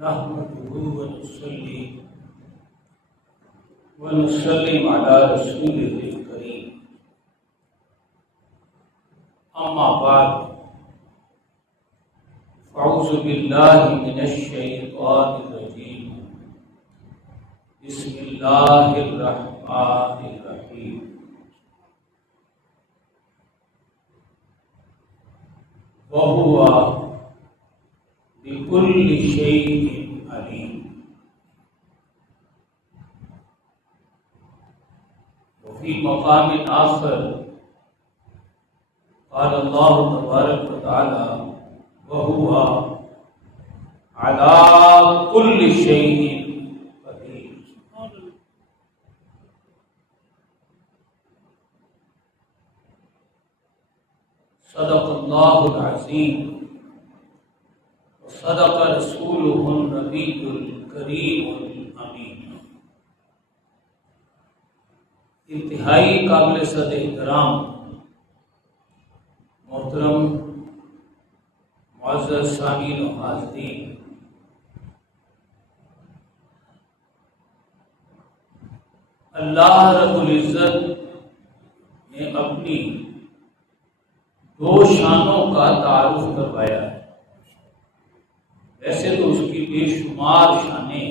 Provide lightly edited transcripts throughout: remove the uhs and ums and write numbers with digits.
نحمده ونصلي ونسلم على رسوله الكريم أما بعد أعوذ بالله من الشيطان الرجيم بسم الله الرحمن الرحيم وهو بكل شيء عليم وفي مقام آخر قال الله تبارك وتعالى وهو على كل شيء قدير. صدق الله العظيم صدق رسوله النبي الكريم الامین. انتہائی قابل صد احترام محترم معزز سامعین و حاضرین، اللہ رب العزت نے اپنی دو شانوں کا تعارف کروایا ہے. ویسے تو اس کی بے شمار شانیں،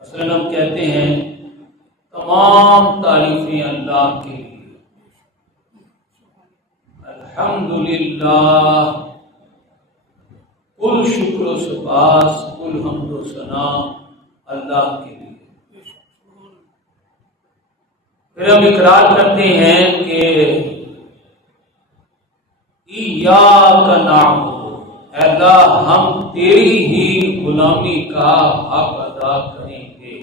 مثلا ہم کہتے ہیں تمام تعریفیں اللہ کے لیے، الحمدللہ، کل شکر و سپاس، کل حمد و ثنا اللہ کے لیے. پھر ہم اقرار کرتے ہیں کہ ایاک نعبد، اے اللہ ہم تیری ہی غلامی کا حق ادا کریں گے.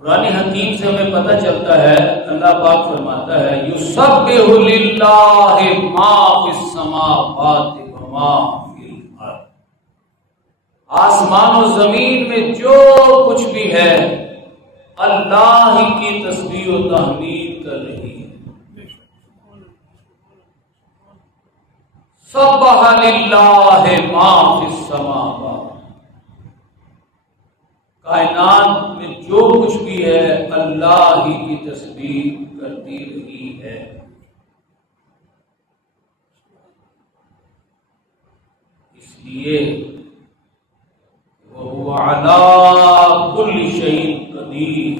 قرآن حکیم سے ہمیں پتہ چلتا ہے، اللہ پاک فرماتا ہے یسبح للہ ما فی السماوات وما فی الارض. آسمان و زمین میں جو کچھ بھی ہے اللہ ہی کی تسبیح و تحمید کر رہی ہے. سبح للہ ما فی السماوات، کائنات میں جو کچھ بھی ہے اللہ ہی کی تسبیح کرتی رہی ہے. اس لیے وَهُوَ عَلَىٰ كُلِّ شَيْءٍ قدیر،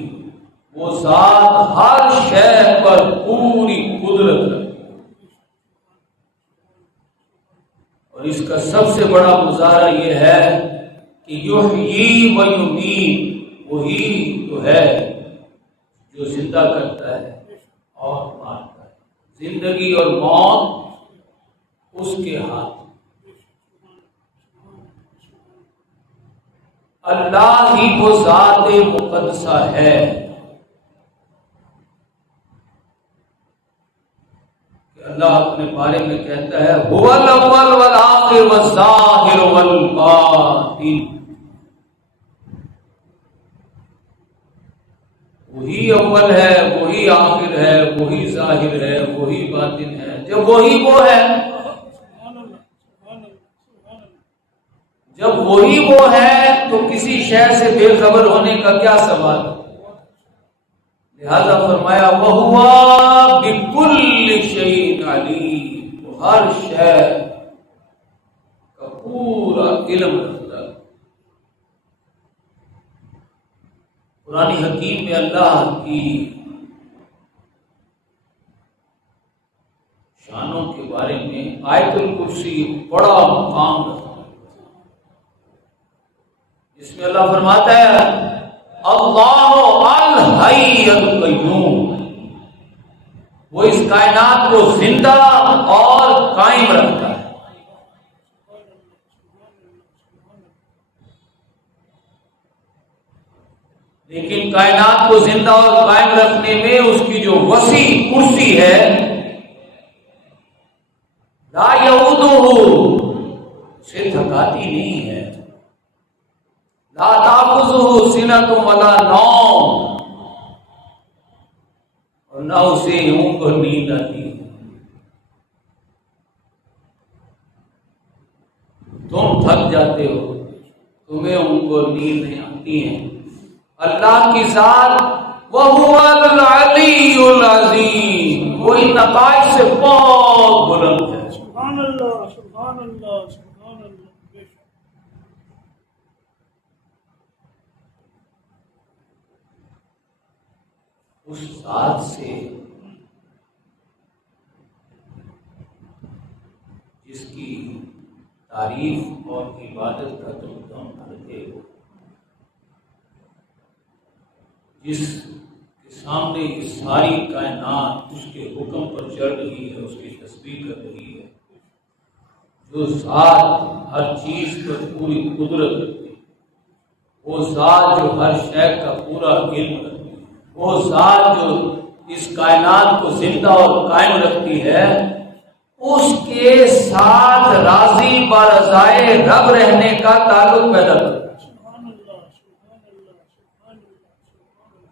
وہ ذات ہر شے پر پوری قدرت رکھتی ہے. اور اس کا سب سے بڑا مظاہرہ یہ ہے کہ یحیی و یمیت، وہی تو ہے جو زندہ کرتا ہے اور مارتا ہے. زندگی اور موت اس کے ہاتھ. اللہ ہی وہ ذات مقدسہ ہے کہ اللہ اپنے بارے میں کہتا ہے هو الاول والآخر والظاہر والباطن. وہی اول ہے، وہی آخر ہے، وہی ظاہر ہے، وہی باطن ہے. جب وہی وہ ہے، جب وہی وہ ہے تو کسی شے سے بے خبر ہونے کا کیا سوال ہے. لہذا فرمایا وَهُوَ بِكُلِّ شَيْءٍ عَلِيمٌ، وہ ہر شے کا پورا علم رکھتا ہے. قرآن حکیم میں اللہ کی شانوں کے بارے میں آیت الکرسی بڑا مقام رکھتا ہے. اس میں اللہ فرماتا ہے اللہ الحی القیوم، وہ اس کائنات کو زندہ اور قائم رکھتا ہے. لیکن کائنات کو زندہ اور قائم رکھنے میں اس کی جو وسیع کرسی ہے، لا یعودہ، اسے تھکاتی نہیں ہے. لا تأخذہ سنۃ ولا نوم، اور نہ اسے یوں کو نیند آتی ہے. تمہیں ان کو نیند نہیں آتی ہیں۔ اللہ کی ذات وَهُوَ الْعَلِيُّ الْعَظِيمُ، وہ ان نقائص سے بہت بلند ہے۔ سبحان اللہ، سبحان اللہ، سبحان اللہ۔ اس ذات سے جس کی تعریف اور عبادت کا تم دم کرتے ہو، جس کے سامنے یہ ساری کائنات اس کے حکم پر چل رہی ہے، اس کی تسبیح کر رہی ہے، جو ذات ہر چیز پر پوری قدرت رکھتی ہے، وہ ذات جو ہر شے کا پورا علم رکھتی ہے، وہ ذات جو اس کائنات کو زندہ اور قائم رکھتی ہے، اس کے ساتھ راضی برضائے رب رہنے کا تعلق پیدا کرتا ہے۔ سبحان اللہ، سبحان اللہ، سبحان اللہ، سبحان اللہ۔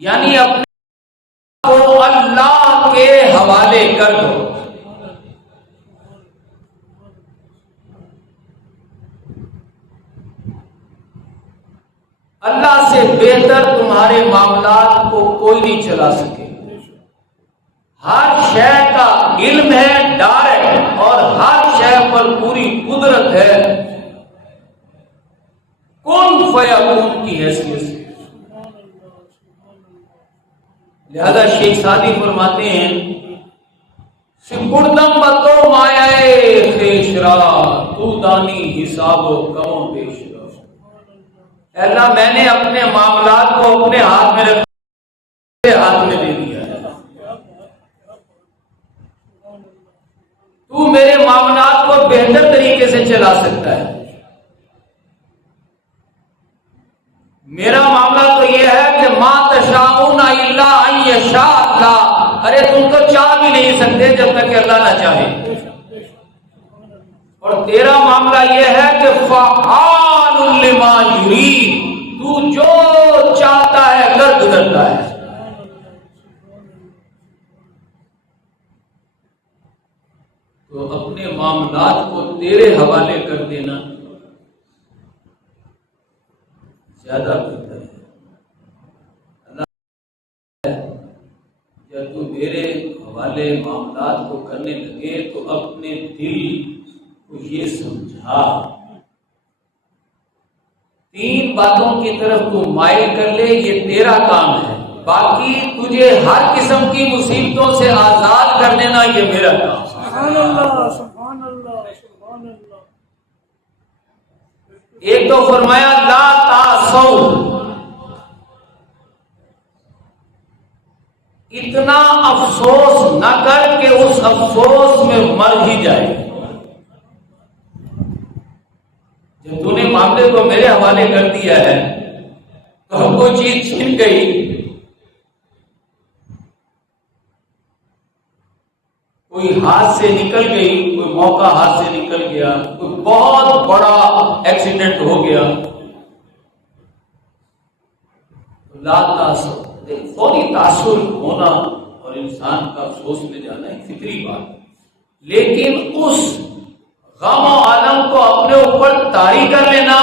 یعنی اپنے کو اللہ کے حوالے کر دو۔ اللہ سے بہتر تمہارے معاملات کو کوئی نہیں چلا سکے۔ ہر شے کا علم ہے ڈائریکٹ، اور ہر شے پر پوری قدرت ہے کن فیکون کی حیثیت سے۔ لہذا شیخ سعدی فرماتے ہیں سپردم بتو مایائے خیشرا، تو دانی حساب و کم و بیش را۔ اے اللہ، میں نے اپنے معاملات کو اپنے ہاتھ میں رکھ ہاتھ میں دے دیا ہے، تو میرے معاملات کو بہتر طریقے سے چلا سکتا ہے۔ میرا معاملہ تو یہ ہے کہ ما تشاءون الا ان یشاء اللہ، ارے تم تو چاہ بھی نہیں سکتے جب تک کہ اللہ نہ چاہے، اور تیرا معاملہ یہ ہے کہ فعال لما یرید، تو جو چاہتا ہے کر گزرتا ہے۔ تو اپنے معاملات کو تیرے حوالے کر دینا زیادہ بہتر ہے۔ اللہ جب تو میرے حوالے معاملات کو کرنے لگے تو اپنے دل کو یہ سمجھا، 3 باتوں کی طرف تو مائل کر لے، یہ تیرا کام ہے، باقی تجھے ہر قسم کی مصیبتوں سے آزاد کر دینا یہ میرا کام ہے۔ سبحان اللہ، سبحان اللہ، سبحان اللہ۔ ایک تو فرمایا لا تعصوا، اتنا افسوس نہ کر کہ اس افسوس میں مر ہی جائے۔ جب تو نے معاملے کو میرے حوالے کر دیا ہے تو ہم کو چیز چھن گئی، کوئی ہاتھ سے نکل گئی، کوئی موقع ہاتھ سے نکل گیا، کوئی بہت بڑا ایکسیڈنٹ ہو گیا، لا تاسو، فوری تاثر ہونا اور انسان کا افسوس میں جانا ایک فطری بات ہے، لیکن اس غم و عالم کو اپنے اوپر طاری کر لینا،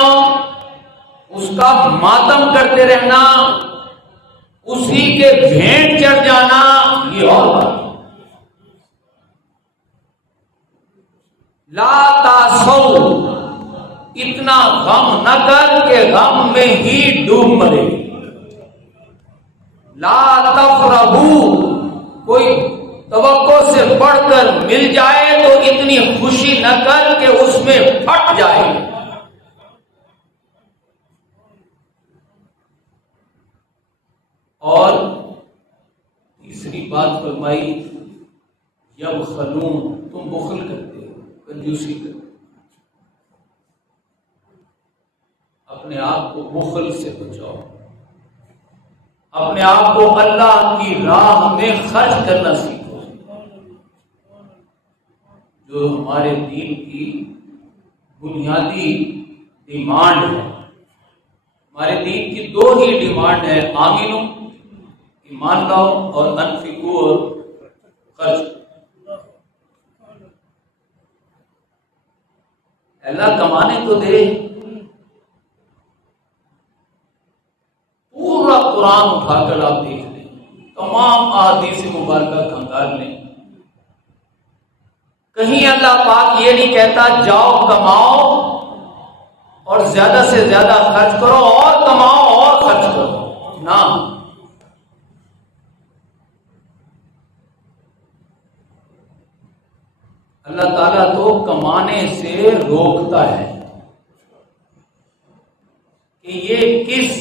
اس کا ماتم کرتے رہنا، اسی کے بھینٹ چڑھ جانا، یہ اور بات ہے۔ لا تاسو، اتنا غم نہ کر کہ غم میں ہی ڈوب مرے۔ لا تفرحو، کوئی توقع سے بڑھ کر مل جائے تو اتنی خوشی نہ کر کہ اس میں پھٹ جائے۔ اور تیسری بات فرمائی یبخلون، تم بخل کرتے ہو، کنجوسی کرتے ہو، اپنے آپ کو بخل سے بچاؤ، اپنے آپ کو اللہ کی راہ میں خرچ کرنا سیکھو، جو ہمارے دین کی بنیادی ڈیمانڈ ہے۔ ہمارے دین کی 2 ہی ڈیمانڈ ہے، آمینو، ایمان لاؤ، اور انفقو، اور خرچ۔ اللہ کمانے تو دے. پورا قرآن اٹھا کر آپ دیکھ لیں، تمام احادیث مبارکہ کھنگال لیں، کہیں اللہ پاک یہ نہیں کہتا جاؤ کماؤ اور زیادہ سے زیادہ خرچ کرو اور کماؤ اور خرچ کرو. نہ، اللہ تعالیٰ تو کمانے سے روکتا ہے کہ یہ کس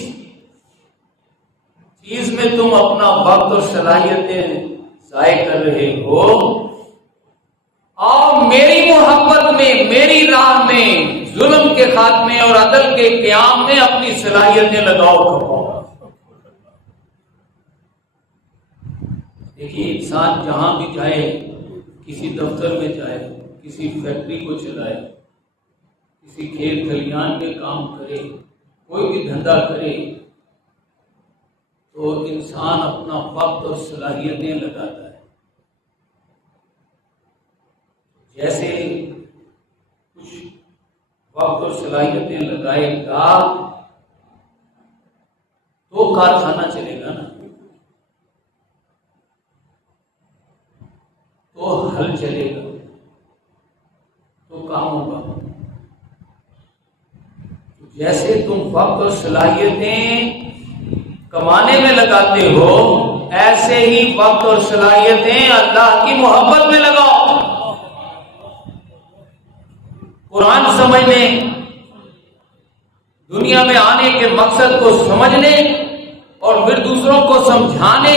چیز میں تم اپنا وقت اور صلاحیتیں ضائع کر رہے ہو. اور میری محبت میں، میری راہ میں، ظلم کے خاتمے اور عدل کے قیام میں اپنی صلاحیتیں لگاؤ کماؤ. دیکھیے انسان جہاں بھی جائے، کسی دفتر میں جائے، کسی فیکٹری کو چلائے، کسی کھیت کھلیان میں کام کرے، کوئی بھی دھندا کرے، تو انسان اپنا وقت اور صلاحیتیں لگاتا ہے. جیسے کچھ وقت اور صلاحیتیں لگائے گا تو کارخانہ چلے گا نا، تو ہل چلے گا، تو کام ہوگا. جیسے تم وقت اور صلاحیتیں کمانے میں لگاتے ہو، ایسے ہی وقت اور صلاحیتیں اللہ کی محبت میں لگاؤ، قرآن سمجھنے، دنیا میں آنے کے مقصد کو سمجھنے اور پھر دوسروں کو سمجھانے،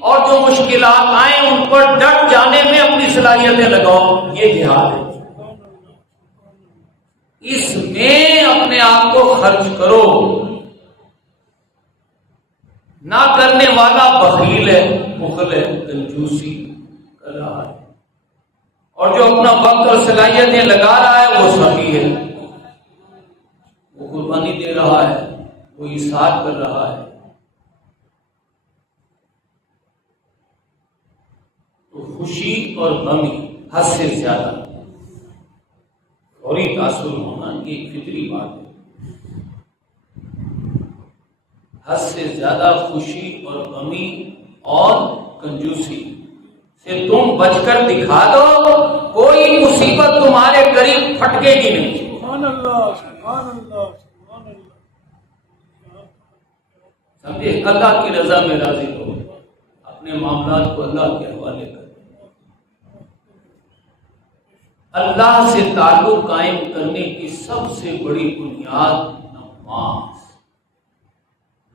اور جو مشکلات آئیں ان پر ڈٹ جانے میں اپنی صلاحیتیں لگاؤ. یہ جہاد ہے. اس میں اپنے آپ کو خرچ کرو. نہ کرنے والا بخیل ہے، بخل ہے، کنجوسی کر رہا ہے، اور جو اپنا وقت اور صلاحیتیں لگا رہا ہے وہ سخی ہے، وہ قربانی دے رہا ہے، وہ ایثار کر رہا ہے. تو خوشی اور غمی حد سے زیادہ فوری تاثر ہونا یہ ایک فطری بات ہے. حد سے زیادہ خوشی اور غمی اور کنجوسی سے تم بچ کر دکھا دو، کوئی مصیبت تمہارے قریب پھٹکے گی نہیں. سبحان اللہ، سبحان اللہ، سبحان اللہ. سمجھے؟ اللہ کی رضا میں راضی ہو، اپنے معاملات کو اللہ کے حوالے کر. اللہ سے تعلق قائم کرنے کی سب سے بڑی بنیاد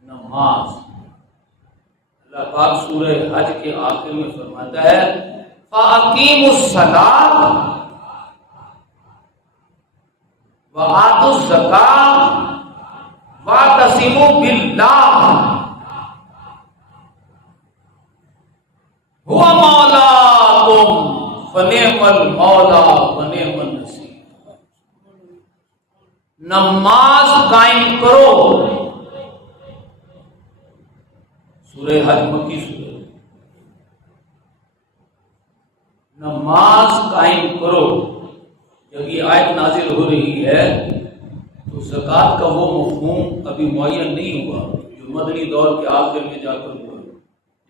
نماز. اللہ پاک سورہ حج کے آخر میں فرماتا ہے فَأَقِيمُوا الصَّلَاةَ وَآتُوا الزَّكَاةَ وَاعْتَصِمُوا بِاللَّهِ هُوَ مَوْلَاكُمْ فَنِعْمَ الْمَوْلَىٰ وَنِعْمَ النَّصِيرُ. نماز قائم کرو. سورہ حج مکی سورہ. نماز قائم کرو. جب یہ آیت نازل ہو رہی ہے تو زکوٰۃ کا وہ مفہوم ابھی معین نہیں ہوا جو مدنی دور کے آخر میں جا کر ہوا،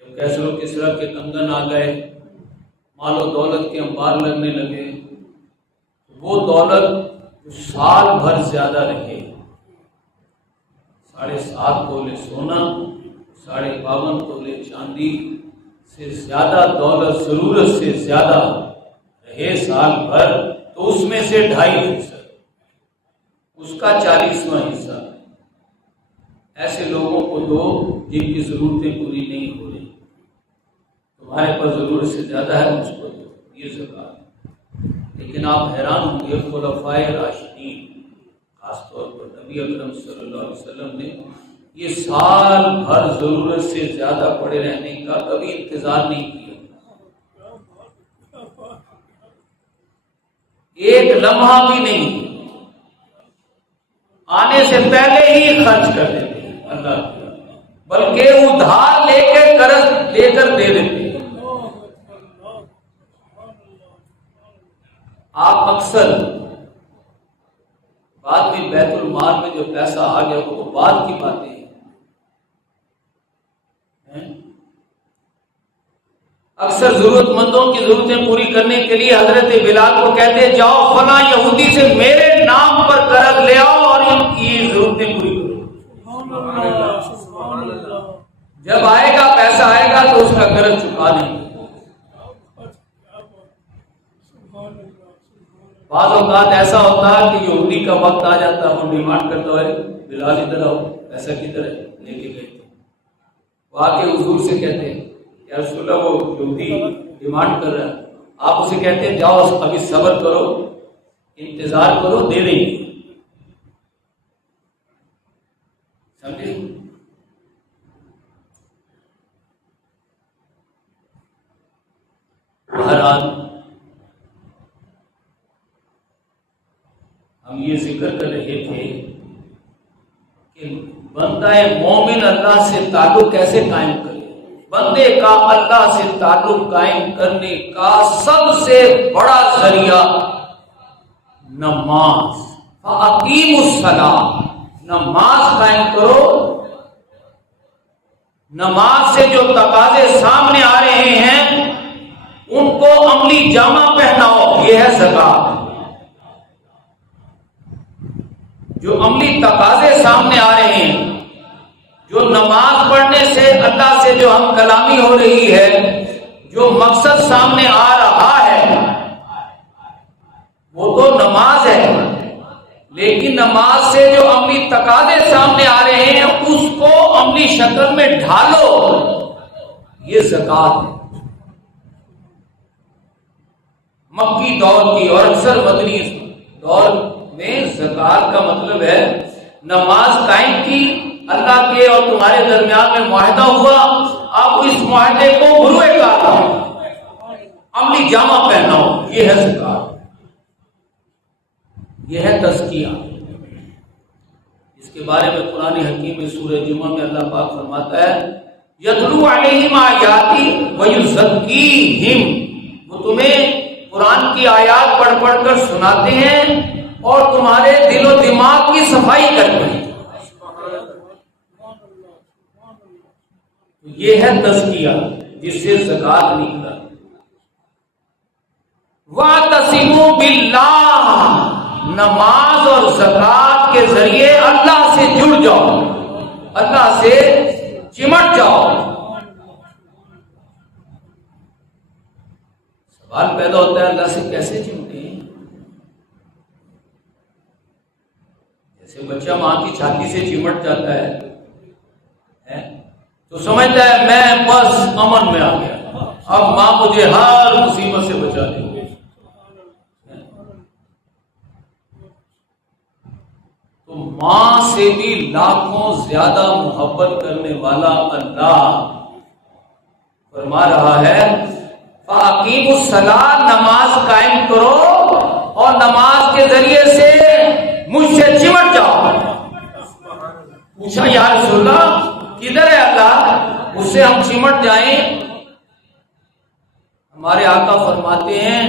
جب کیسر و کسریٰ کے کنگن آ گئے، مال و دولت کے انبار لگنے لگے. وہ دولت جو سال بھر زیادہ رہے، 7.5 تولے سونا، 52.5 تولے چاندی سے زیادہ دولت ضرورت سے زیادہ رہے سال بھر، تو اس میں سے 2.5%، اس کا 40واں حصہ ایسے لوگوں کو دو جن کی ضرورتیں پوری نہیں ہو رہی. تمہارے پاس ضرورت سے زیادہ ہے، اس کو دو، یہ زکوٰۃ. لیکن آپ حیران ہوں گے، خلفائے راشدین خاص طور پر نبی اکرم صلی اللہ علیہ وسلم نے یہ سال بھر ضرورت سے زیادہ پڑے رہنے کا کبھی انتظار نہیں کیا. ایک لمحہ بھی نہیں، آنے سے پہلے ہی خرچ کر دیتے اللہ کی، بلکہ ادھار لے کے قرض لے کر دے دیتے. آپ اکثر بعد میں بیت المال میں جو پیسہ آ گیا وہ بعد کی باتیں ہیں۔ اکثر ضرورت مندوں کی ضرورتیں پوری کرنے کے لیے حضرت بلال کو کہتے جاؤ فلاں یہودی سے میرے نام پر قرض لے آؤ اور ان کی ضرورتیں پوری کرو۔ جب آئے گا پیسہ آئے گا تو اس کا قرض چکا دیں گے۔ بعض اوقات ایسا ہوتا ہے کہ یہودی کا وقت آ جاتا ہے، وہ ڈیمانڈ کرتا ہے بلال ادھر آؤ، پیسہ کدھر ہے، لے کے گئے وہ آ کے حضور سے کہتے ہیں یا رسول اللہ وہ یہودی ڈیمانڈ کر رہا ہے، آپ اسے کہتے ہیں جاؤ ابھی صبر کرو، انتظار کرو، دے دیں گے۔ سمجھے؟ بہرحال ہم یہ ذکر کر رہے تھے کہ بندہ مومن اللہ سے تعلق کیسے قائم کرے۔ بندے کا اللہ سے تعلق قائم کرنے کا سب سے بڑا ذریعہ نماز، فَأَقِیمُوا الصَّلَاۃَ، نماز قائم کرو۔ نماز سے جو تقاضے سامنے آ رہے ہیں ان کو عملی جامہ پہناؤ، یہ ہے زکات۔ جو عملی تقاضے سامنے آ رہے ہیں، جو نماز پڑھنے سے اللہ سے جو ہم کلامی ہو رہی ہے، جو مقصد سامنے آ رہا ہے وہ تو نماز ہے، لیکن نماز سے جو عملی تقاضے سامنے آ رہے ہیں اس کو عملی شکل میں ڈھالو، یہ زکات ہے۔ مکی دور کی اور اکثر مدنی دور میں زکات کا مطلب ہے نماز قائم کی، اللہ کے اور تمہارے درمیان میں معاہدہ ہوا، آپ اس معاہدے کو بروئے کار عملی جامہ پہناؤ، یہ ہے زکات، یہ ہے تزکیہ۔ اس کے بارے میں قرآن حکیم میں سورہ جمعہ میں اللہ پاک فرماتا ہے یتلو علیہم آیاتی ویزکیہم، وہ تمہیں قرآن کی آیات پڑھ پڑھ کر سناتے ہیں اور تمہارے دل و دماغ کی صفائی کرتے ہیں۔ یہ ہے تزکیہ جس سے زکات نکلا۔ وَاعْتَصِمُوا بِاللَّهِ، نماز اور زکات کے ذریعے اللہ سے جڑ جاؤ، اللہ سے چمٹ جاؤ۔ سوال پیدا ہوتا ہے اللہ سے کیسے چمٹیں؟ جیسے بچہ ماں کی چھاتی سے چمٹ جاتا ہے تو سمجھتا ہے میں بس امن میں آ گیا، اب ماں مجھے ہر مصیبت سے بچا دے گی۔ تو ماں سے بھی لاکھوں زیادہ محبت کرنے والا اللہ فرما رہا ہے فَأَقِیمُوا الصَّلَاۃَ، نماز قائم کرو اور نماز کے ذریعے سے مجھ سے چمٹ جاؤ۔ پوچھا یا رسول اللہ کدھر ہے اللہ اس سے ہم چمٹ جائیں؟ ہمارے آقا فرماتے ہیں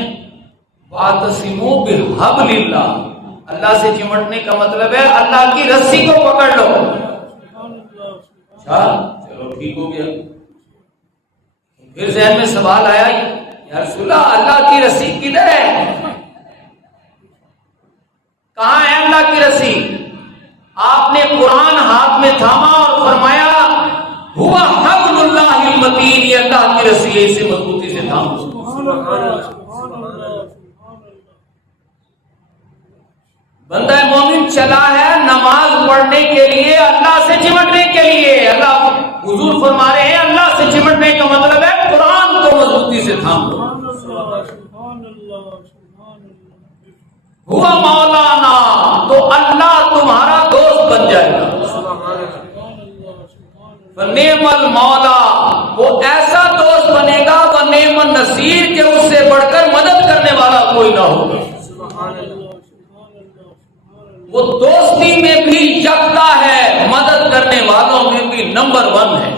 وَاعْتَصِمُوا بِحَبْلِ اللَّهِ، اللہ سے چمٹنے کا مطلب ہے اللہ کی رسی کو پکڑ لو۔ اچھا چلو ٹھیک ہو گیا۔ پھر ذہن میں سوال آیا یا رسول اللہ کی رسی کدھر ہے؟ کہاں ہے اللہ کی رسی؟ آپ نے قرآن ہاتھ میں تھاما اور فرمایا ہوا حبل اللہ المتین، یہ اللہ کی رسی ہے، اسے مضبوطی سے تھام لو۔ بندہ مومن چلا ہے نماز پڑھنے کے لیے، اللہ سے چمٹنے کے لیے۔ اللہ حضور فرما رہے ہیں اللہ سے چمٹنے کا مطلب ہے قرآن کو مضبوطی سے تھام لو۔ ہوا مولانا، تو اللہ تمہارا دوست بن جائے گا۔ فنعم المولا، وہ ایسا دوست بنے گا، ونعم النصیر، کہ اس سے بڑھ کر مدد کرنے والا کوئی نہ ہوگا۔ وہ دوستی میں بھی یکتا ہے، مدد کرنے والوں میں بھی نمبر 1 ہے۔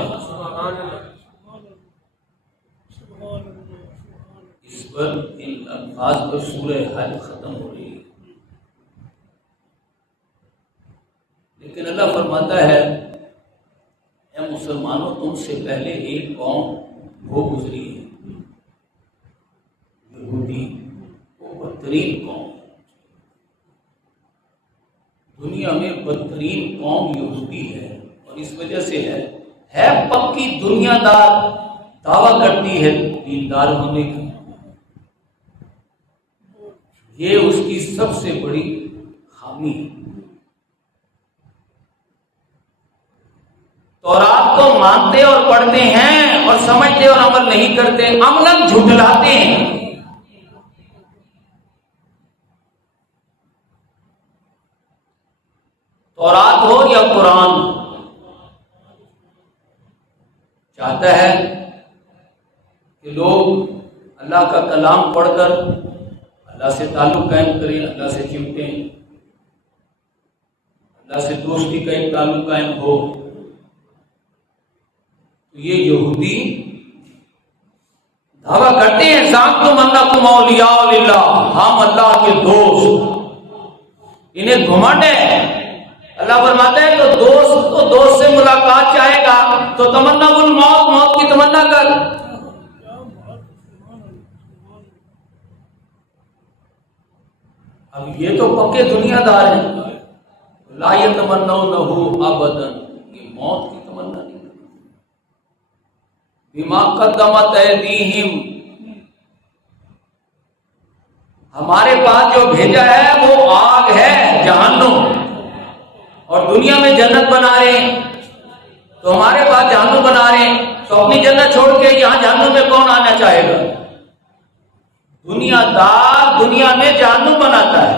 اس پر ان الفاظ پر سورہ حج ختم ہو رہی ہے۔ لیکن اللہ فرماتا ہے اے مسلمانوں تم سے پہلے ایک قوم وہ گزری ہے، یہودی، وہ بدترین قوم، دنیا میں بدترین قوم یہودی ہے، اور اس وجہ سے ہے پکی دنیا دار، دعویٰ کرتی ہے دیندار ہونے کا، یہ اس کی سب سے بڑی خامی ہے۔ تورات کو مانتے اور پڑھتے ہیں اور سمجھتے اور عمل نہیں کرتے، عملاً جھٹلاتے ہیں۔ تورات ہو یا قرآن، چاہتا ہے کہ لوگ اللہ کا کلام پڑھ کر اللہ سے تعلق قائم کریں، اللہ سے چمٹیں، اللہ سے دوستی کا ایک تعلق قائم ہو۔ تو یہ یہودی دعویٰ کرتے ہیں زعمتم انکم اولیاء للہ، ہم اللہ کے دوست، انہیں گھمنڈ ہے۔ اللہ فرماتا ہے تو دوست سے ملاقات چاہے گا تو تمنا الموت، موت کی تمنا کر۔ اب یہ تو پکے دنیا دار ہیں، لا یتمنونہ ابدا، یہ موت کی تمنا نہیں، بما قدمت ایدیہم، ہمارے پاس جو بھیجا ہے وہ آگ ہے، جہنم، اور دنیا میں جنت بنا رہے ہیں، تو ہمارے پاس جہنم بنا رہے ہیں، تو اپنی جنت چھوڑ کے یہاں جہنم میں کون آنا چاہے گا؟ دنیا دار دنیا میں جہنم بناتا ہے،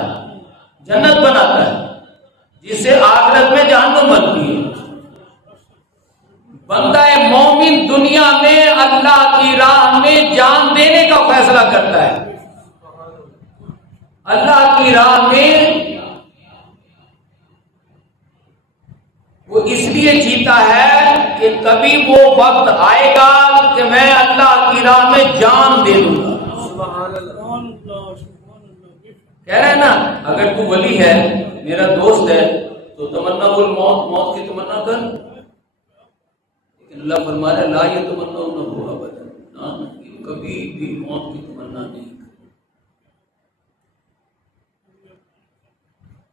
جنت بناتا ہے، جس سے آخرت میں جہنم بنتی ہے۔ بندہ مومن دنیا میں اللہ کی راہ میں جان دینے کا فیصلہ کرتا ہے، اللہ کی راہ میں وہ اس لیے جیتا ہے کہ کبھی وہ وقت آئے گا کہ میں اللہ کی راہ میں جان دے دوں گا۔ کہہ رہے ہیں نا، اگر تو ولی ہے، میرا دوست ہے، تو تمنا الموت، موت کی تمنا کر، لیکن اللہ فرما رہا ہے لا یتمنونہ ابدا، کبھی بھی موت کی تمنا نہیں،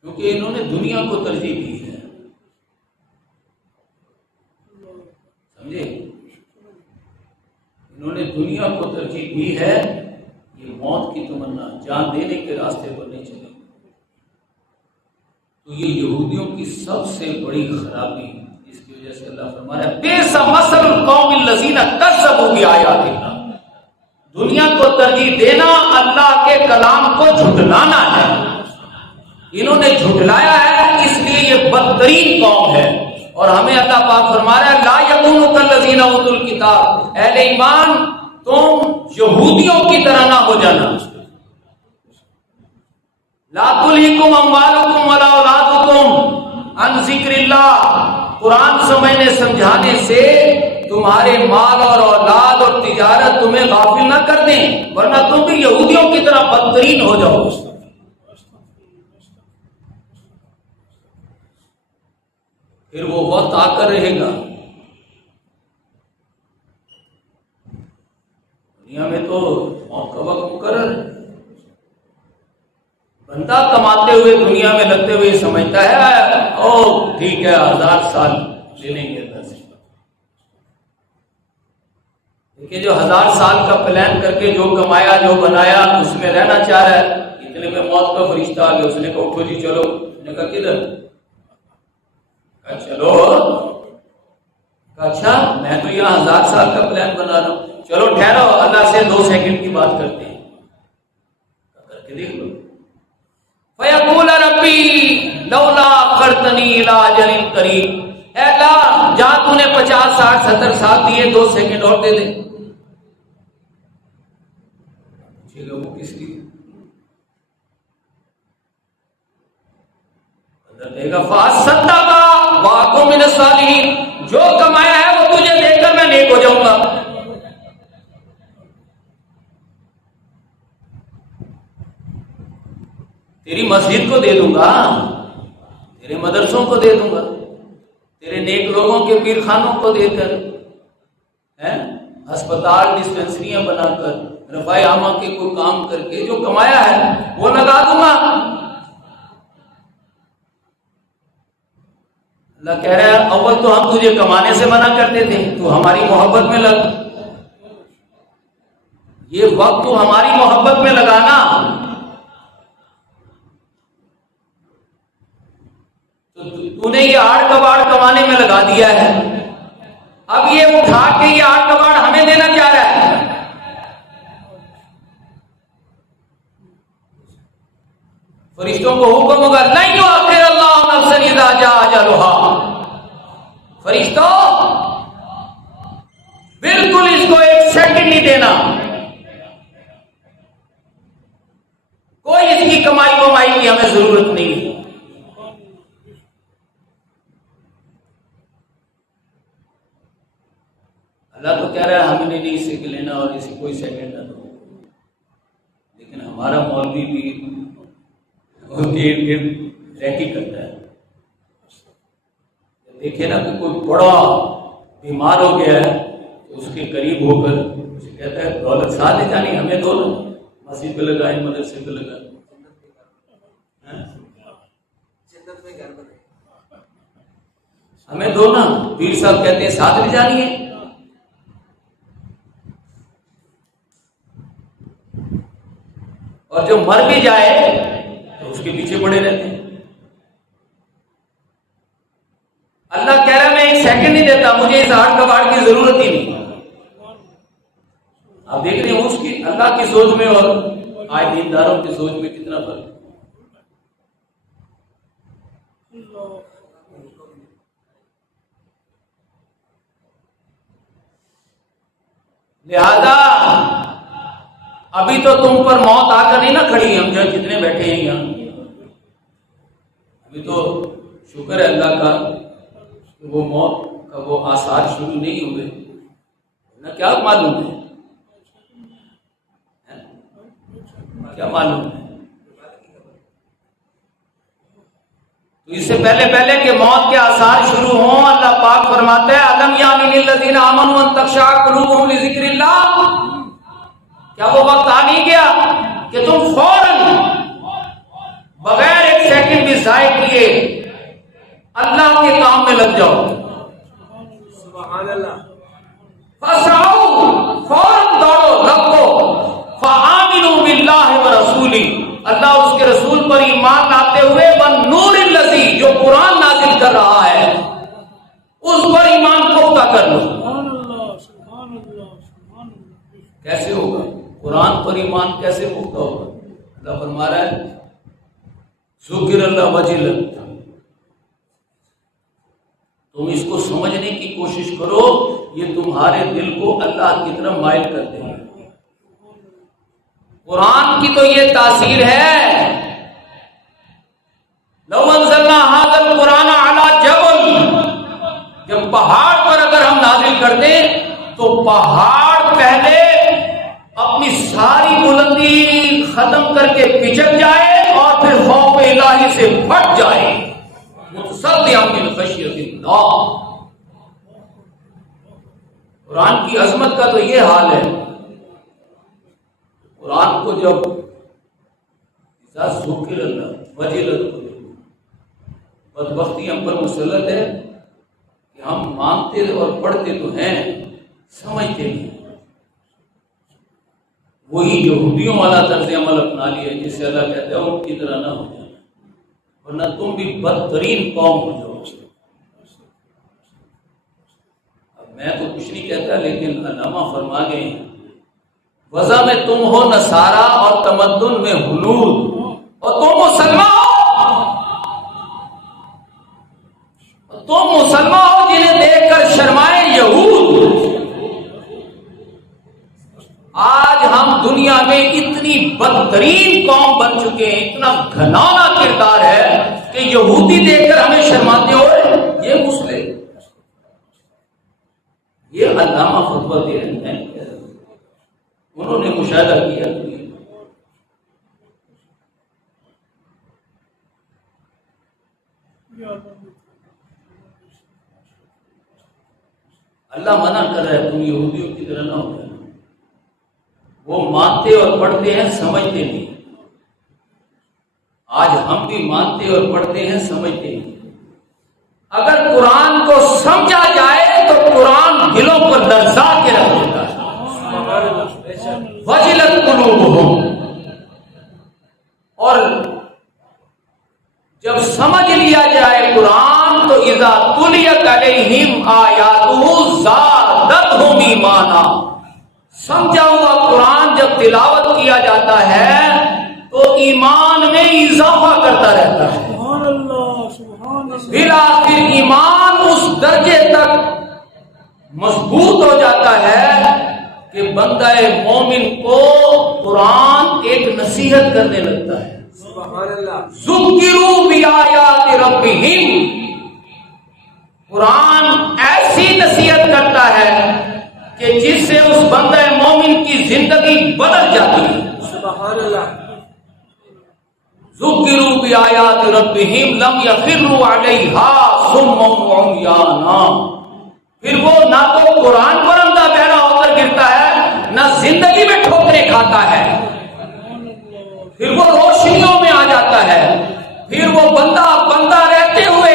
کیونکہ انہوں نے دنیا کو ترجیح دی ہے، سمجھے؟ انہوں نے دنیا کو ترجیح دی ہے، یہ موت کی تمنا، جان دینے کے راستے پر نہیں چلے۔ تو یہ یہودیوں کی سب سے بڑی خرابی، اس کی وجہ سے اللہ فرما رہا ہے بئس مثل القوم الذین کذبوا بآیات اللہ، دنیا کو ترجیح دینا اللہ کے کلام کو جھٹلانا ہے، انہوں نے جھٹلایا ہے، اس لیے یہ بدترین قوم ہے۔ اور ہمیں اللہ پاک فرما رہا ہے لا یکونوا کالذین اوتوا الکتاب، اہل ایمان تم یہودیوں کی طرح نہ ہو جانا، لا تلہکم اموالکم ولا اولادکم عن ذکر اللہ، قرآن سمجھنے سمجھانے سے تمہارے مال اور اولاد اور تجارت تمہیں غافل نہ کر دیں، ورنہ تم بھی یہودیوں کی طرح بدترین ہو جاؤ۔ پھر وہ وقت آ کر رہے گا، دنیا میں تو موت کا وقت مقرر ہے، بندہ کماتے ہوئے دنیا میں لگتے ہوئے سمجھتا ہے او ٹھیک ہے 1000 سال لے لیں گے، لیکن جو 1000 سال کا پلان کر کے جو کمایا جو بنایا اس میں رہنا چاہ رہا ہے، اتنے میں موت کا فرشتہ آ گیا، اس نے کہا اٹھو جی چلو، اس نے کہا کدھر؟ چلو، اچھا میں تو یہاں 1000 سال کا پلان بنا رہا ہوں، چلو ٹھہرو اللہ سے 2 سیکنڈ کی بات کرتے ہیں، کر کے دیکھ لو۔ فَيَقُولَ رَبِّي لَوْلَا أَخَّرْتَنِي إِلَىٰ أَجَلٍ قَرِيبٍ، اے اللہ جہاں تو نے 50 60 70 سال دیے 2 سیکنڈ اور دے دے۔ پوچھے گا وہ کس لیے؟ کہے گا فَأَصَّدَّقَ وَأَكُن مِّنَ الصَّالِحِينَ، جو کمایا ہے وہ تجھے دے کر میں نیک ہو جاؤں گا۔ تیری مسجد کو دے دوں گا، تیرے مدرسوں کو دے دوں گا، تیرے نیک لوگوں کے پیر خانوں کو دے کر، ہسپتال ڈسپینسریاں بنا کر، رفاع عامہ کے کوئی کام کر کے جو کمایا ہے وہ لگا دوں گا۔ اللہ کہہ رہا ہے اول تو ہم تجھے کمانے سے منع کرتے تھے، تو ہماری محبت میں لگ، یہ وقت تو ہماری محبت میں لگانا۔ تو نے یہ آڑ کباڑ کمانے میں لگا دیا ہے، اب یہ اٹھا کے یہ آڑ کباڑ ہمیں دینا چاہ رہا ہے۔ فرشتوں کو حکم ہوگا لن یؤخر اللہ نفسا اذا جاء اجلها، فرشتوں بالکل اس کو ایک سیکنڈ نہیں دینا، کوئی اس کی کمائی ومائی کی ہمیں ضرورت نہیں ہے۔ اللہ تو کہہ رہا ہے ہم نے نہیں سیکھ لینا اور اسی کوئی سیکنڈ نہ دو، لیکن ہمارا مولوی بھی ریکی کرتا ہے۔ دیکھے نا کہ کوئی بڑا بیمار ہو گیا ہے تو اس کے قریب ہو کر اسے کہتا ہے دولت ساتھ لے جانی ہمیں دو نا، مسجد پہ لگائیں مدرسے پہ لگائیں، ہمیں دو نا، پیر صاحب کہتے ہیں ساتھ لے جانی ہے۔ اور جو مر بھی جائے تو اس کے پیچھے پڑے رہتے ہیں۔ اللہ کہہ رہا ہے میں ایک سیکنڈ نہیں دیتا، مجھے اس آڑ کباڑ کی ضرورت ہی نہیں۔ آپ دیکھ رہے ہیں اس کی اللہ کی سوچ میں اور آج دینداروں کی سوچ میں کتنا فرق ہے۔ لہذا ابھی تو تم پر موت آ کر نہیں نہ کھڑی، ہم جو جتنے بیٹھے ہیں یہاں، ابھی تو شکر ہے اللہ کا کہ وہ موت کا وہ آثار شروع نہیں ہوئے، نہ کیا معلوم ہے، کیا معلوم ہے۔ تو اس سے پہلے کہ موت کے آثار شروع ہوں، اللہ پاک فرماتا ہے الم یعن للذین آمنوا ان تخشع قلوبهم لذکر اللہ، کیا وہ وقت آ نہیں گیا کہ تم فوراً بغیر ایک سیکنڈ بھی ضائع کیے اللہ کے کام میں لگ جاؤ۔ سبحان اللہ، فاسعوا، فوراً دوڑو لگو، فآمنوا باللہ ورسولہ، اللہ اس کے رسول پر ایمان لاتے ہوئے، والنور الذی، جو قرآن نازل کر رہا ہے اس پر ایمان پختہ کر لو۔ کیسے ہوگا قرآن پر ایمان کیسے پختہ ہوگا؟ اللہ فرما رہا ہے ذکر اللہ وجلت، تم اس کو سمجھنے کی کوشش کرو، یہ تمہارے دل کو اللہ کی طرف مائل کر دے گا۔ قرآن کی تو یہ تاثیر ہے، لو انزلنا ھذا القرآن علی جبل، جب پہاڑ پر اگر ہم نازل کر دیں تو پہاڑ پہلے اپنی ساری بلندی ختم کر کے پچک جائے اور پھر خوف الہی سے پھٹ جائے، متصدعا من خشیۃ اللہ۔ قرآن کی عظمت کا تو یہ حال ہے، قرآن کو جب ذکر اللہ وجلت، بدبختی ہم پر مسلط ہے کہ ہم مانتے اور پڑھتے تو ہیں، سمجھتے نہیں۔ وہی یہودیوں والا طرز عمل اپنا لیا جس سے اللہ کہتا ہے ان کی طرح نہ ہو جانا، ورنہ تم بھی بدترین قوم ہو جاؤ۔ اب میں تو کچھ نہیں کہتا، لیکن علامہ فرما گئے ہیں وضع میں تم ہو نصارہ اور تمدن میں ہنود، اور تم مسلمان ہو جنہیں دیکھ کر شرمائے یہود۔ آج ہم دنیا میں اتنی بدترین قوم بن چکے ہیں، اتنا گھناؤنا کردار ہے کہ یہودی دیکھ کر ہمیں شرماتے ہوئے یہ مسلم، یہ علامہ فتویٰ دے رہے ہیں، انہوں نے مشاہدہ کیا۔ یا اللہ اللہ منع کر رہا ہے تم یہودیوں کی طرح نہ ہو جانا۔ وہ مانتے اور پڑھتے ہیں، سمجھتے نہیں۔ آج ہم بھی مانتے اور پڑھتے ہیں، سمجھتے نہیں۔ اگر قرآن کو سمجھا جائے تو قرآن دلوں پر لرزا کے رکھ دیتا ہے، وجلت قلوبہم۔ اور جب سمجھ لیا جائے قرآن تو اذا تلیت علیہم آیاتہ زادتہم ایمانا۔ سمجھا ہوا قرآن جب تلاوت کیا جاتا ہے تو ایمان میں اضافہ کرتا رہتا ہے۔ سبحان اللہ، سبحان اللہ۔ بالآخر ایمان اس درجے تک مضبوط ہو جاتا ہے کہ بندہ مومن کو قرآن ایک نصیحت کرنے لگتا ہے۔ ذکروا بآیات ربہم، قرآن ایسی نصیحت کرتا ہے کہ جس سے اس بندہ مومن کی زندگی بدل جاتی ہے۔ ذکروا بآیات ربہم لم یخروا علیہا صما وعمیانا۔ پھر وہ نہ تو قرآن پر اندھا بہرا ہو کر گرتا ہے، نہ زندگی میں ٹھوکریں کھاتا ہے، پھر وہ روشنیوں میں آ جاتا ہے، پھر وہ بندہ رہتے ہوئے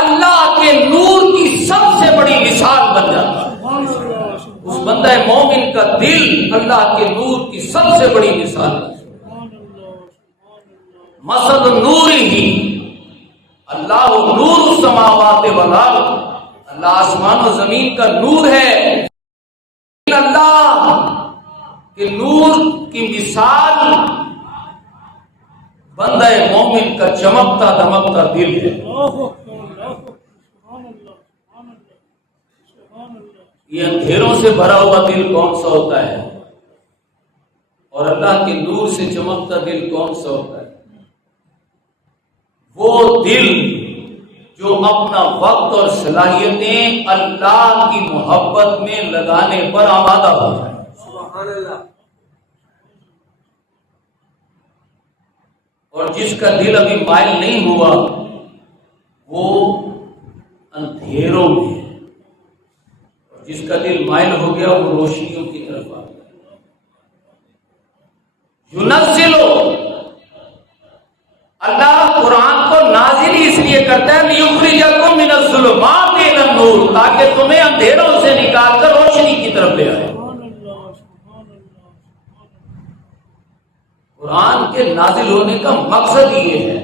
اللہ کے نور کی سب سے بڑی مثال بن جاتا ہے۔ اس بندہ مومن کا دل اللہ کے نور کی سب سے بڑی مثال ہے۔ مثل نور ہی اللہ نور السماوات والارض، اللہ آسمان و زمین کا نور ہے۔ اللہ کے نور کی مثال بندہ مومن کا چمکتا دمکتا دل ہے۔ یہ اندھیروں سے بھرا ہوا دل کون سا ہوتا ہے اور اللہ کے نور سے چمکتا دل کون سا ہوتا ہے؟ وہ دل جو اپنا وقت اور صلاحیتیں اللہ کی محبت میں لگانے پر آمادہ ہو جائے۔ سبحان اللہ۔ اور جس کا دل ابھی مائل نہیں ہوا وہ اندھیروں میں ہے، اور جس کا دل مائل ہو گیا وہ روشنیوں کی طرف آ گیا۔ ينزل، اللہ قرآن کو نازل اس لیے کرتا ہے لِيُخْرِجَكُم مِّنَ الظُّلُمَاتِ إِلَى النُّورِ، تاکہ تمہیں اندھیروں سے نکال کر روشنی کی طرف لے آئے۔ قرآن کے نازل ہونے کا مقصد یہ ہے،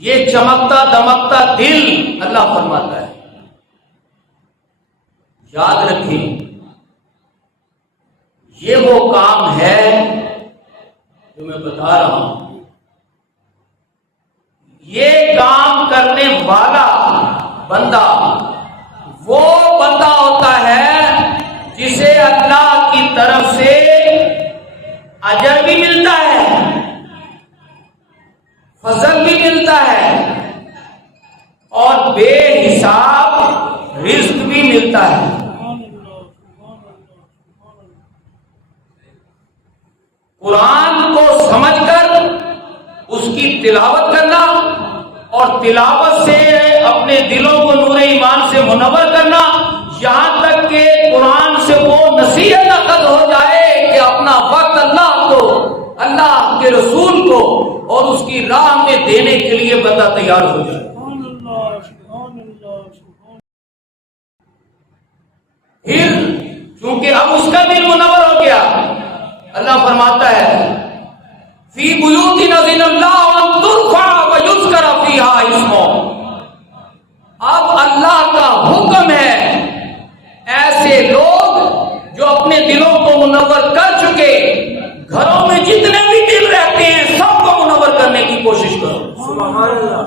یہ چمکتا دمکتا دل اللہ فرماتا ہے۔ یاد رکھیں یہ وہ کام ہے جو میں بتا رہا ہوں، یہ کام کرنے والا بندہ وہ بندہ ہوتا ہے جسے اللہ کی طرف سے اجر بھی ملتا ہے، فضل بھی ملتا ہے، اور بے حساب رزق بھی ملتا ہے۔ قرآن کو سمجھ کر اس کی تلاوت کرنا اور تلاوت سے اپنے دلوں کو نور ایمان سے منور کرنا، یہاں تک کہ قرآن سے وہ نصیحت اخذ ہو جائے کہ اپنا وقت اللہ کو، اللہ کے رسول کو اور اس کی راہ میں دینے کے لیے بندہ تیار ہو جائے۔ پھر چونکہ اب اس کا دل منور ہو گیا، اللہ فرماتا ہے فی بیوت اذن اللہ ان ترفع ویذکر فیہا اسمہ، اب اللہ کا حکم ہے ایسے لوگ جو اپنے دلوں کو منور کر چکے، گھروں میں جتنے بھی دل رہتے ہیں سب کو منور کرنے کی کوشش کرو۔ سبحان اللہ۔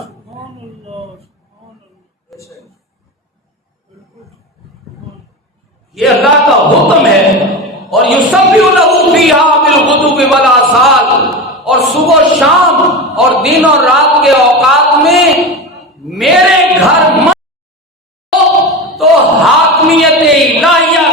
یہ اللہ کا حکم ہے، اور یسبح لہ فیہا بالغدو والآصال، اور صبح و شام اور دن اور رات کے اوقات میں میرے گھر تو حاکمیت الہیہ